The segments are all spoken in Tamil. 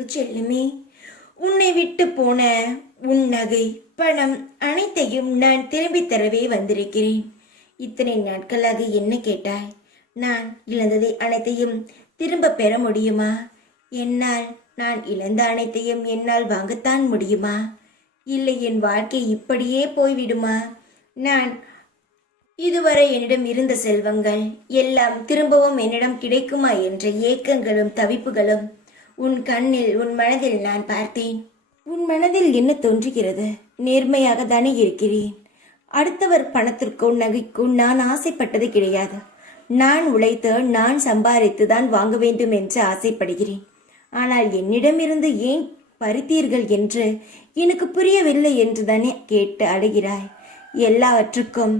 அன்பு செல்லுமே, உன்னை விட்டு போன உன் நகை, பணம் அனைத்தையும் நான் திரும்பி தரவே வந்திருக்கிறேன். இத்தனை நாட்களாக என்ன கேட்டாய்? நான் இழந்ததை அனைத்தையும் திரும்ப பெற முடியுமா? என்னால் நான் இழந்த அனைத்தையும் என்னால் வாங்கத்தான் முடியுமா? இல்லை என் வாழ்க்கை இப்படியே போய்விடுமா? நான் இதுவரை என்னிடம் இருந்த செல்வங்கள் எல்லாம் திரும்பவும் என்னிடம் கிடைக்குமா என்ற ஏக்கங்களும் தவிப்புகளும் உன் கண்ணில், உன் மனதில் நான் பார்த்தேன். உன் மனதில் என்ன தோன்றுகிறது? நேர்மையாக தானே இருக்கிறேன். அடுத்தவர் பணத்திற்கும் நகைக்கும் நான் ஆசைப்பட்டது கிடையாது. நான் உழைத்து, நான் சம்பாதித்து தான் வாங்க வேண்டும் என்று ஆசைப்படுகிறேன். ஆனால் என்னிடமிருந்து ஏன் பறித்தீர்கள் என்று எனக்கு புரியவில்லை என்று தானே கேட்டு அழுகிறாய். எல்லாவற்றுக்கும்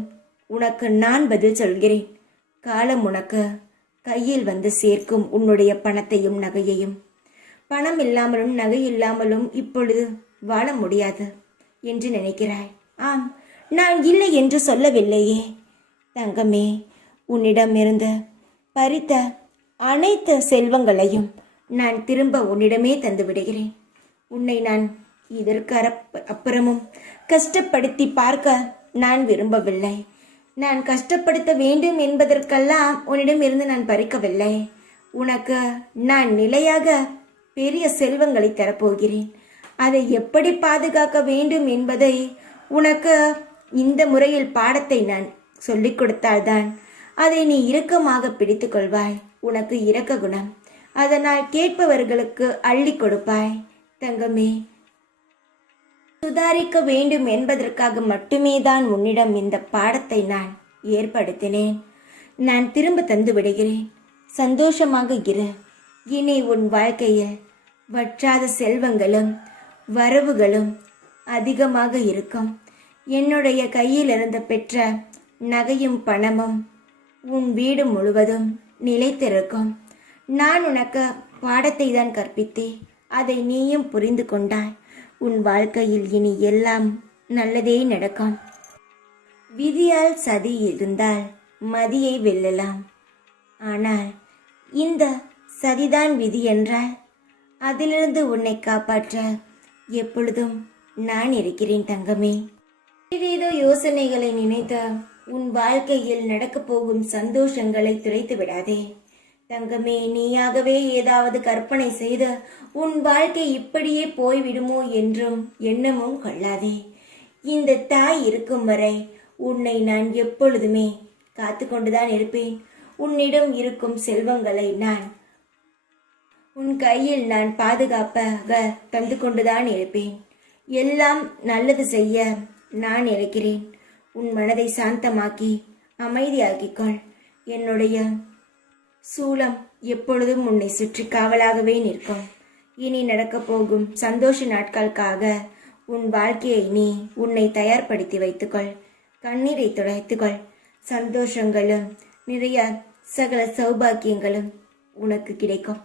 உனக்கு நான் பதில் சொல்கிறேன். காலம் உனக்கு கையில் வந்து சேர்க்கும் உன்னுடைய பணத்தையும் நகையையும். பணம் இல்லாமலும் நகை இல்லாமலும் இப்பொழுது வாழ முடியாது என்று நினைக்கிறாய். ஆம், நான் இல்லை என்று சொல்லவில்லையே தங்கமே. உன்னிடமிருந்து பறித்த அனைத்து செல்வங்களையும் நான் திரும்ப உன்னிடமே தந்து விடுகிறேன். உன்னை நான் இதற்கு அப்புறமும் கஷ்டப்படுத்தி பார்க்க நான் விரும்பவில்லை. நான் கஷ்டப்படுத்த வேண்டும் என்பதற்கெல்லாம் உன்னிடமிருந்து நான் பறிக்கவில்லை. உனக்கு நான் நிலையாக பெரிய செல்வங்களை தரப்போகிறேன். அதை எப்படி பாதுகாக்க வேண்டும் என்பதை உனக்கு இந்த முறையில் பாடத்தை நான் சொல்லிக் கொடுத்தால்தான் அதை நீ இறுக்கமாக பிடித்து கொள்வாய். உனக்கு இரக்க குணம், அதனால் கேட்பவர்களுக்கு அள்ளி கொடுப்பாய். தங்கமே, சுதாரிக்க வேண்டும் என்பதற்காக மட்டுமே தான் உன்னிடம் இந்த பாடத்தை நான் ஏற்படுத்தினேன். நான் திரும்ப தந்து விடுகிறேன். சந்தோஷமாக இரு. இனி உன் வாழ்க்கையில் வற்றாத செல்வங்களும் வரவுகளும் அதிகமாக இருக்கும். என்னுடைய கையில் இருந்து பெற்ற நகையும் பணமும் உன் வீடு முழுவதும் நிலைத்திருக்கும். நான் உனக்கு பாடத்தை தான் கற்பித்தேன். அதை நீயும் புரிந்து கொண்டாய். உன் வாழ்க்கையில் இனி எல்லாம் நல்லதே நடக்கும். விதியால் சதி இருந்தால் மதியை வெல்லலாம். ஆனால் இந்த சதிதான் விதி என்றால் அதிலிருந்து உன்னை காப்பாற்ற எப்பொழுதும் நான் இருக்கிறேன் தங்கமே. ஏதேதோ யோசனைகளை நினைத்து உன் வாழ்க்கையில் நடக்கப் போகும் சந்தோஷங்களை துரைத்து விடாதே தங்கமே. நீயாகவே ஏதாவது கற்பனை செய்து உன் வாழ்க்கை இப்படியே போய்விடுமோ என்றும் எண்ணமும் கொள்ளாதே. இந்த தாய் இருக்கும் வரை உன்னை நான் எப்பொழுதுமே காத்து கொண்டுதான் இருப்பேன். உன்னிடம் இருக்கும் செல்வங்களை நான் உன் கையில் நான் பாதுகாப்பாக தந்து கொண்டுதான் இருப்பேன். எல்லாம் நல்லது செய்ய நான் இருக்கிறேன். உன் மனதை சாந்தமாக்கி அமைதியாக்கிக்கொள். என்னுடைய சூலம் எப்பொழுதும் உன்னை சுற்றி காவலாகவே நிற்கும். இனி நடக்கப் போகும் சந்தோஷ நாட்களுக்காக உன் வாழ்க்கையை நீ உன்னை தயார்படுத்தி வைத்துக்கொள். கண்ணீரை துடைத்துக்கொள். சந்தோஷங்களும் நிறைய சகல சௌபாக்கியங்களும் உனக்கு கிடைக்கும்.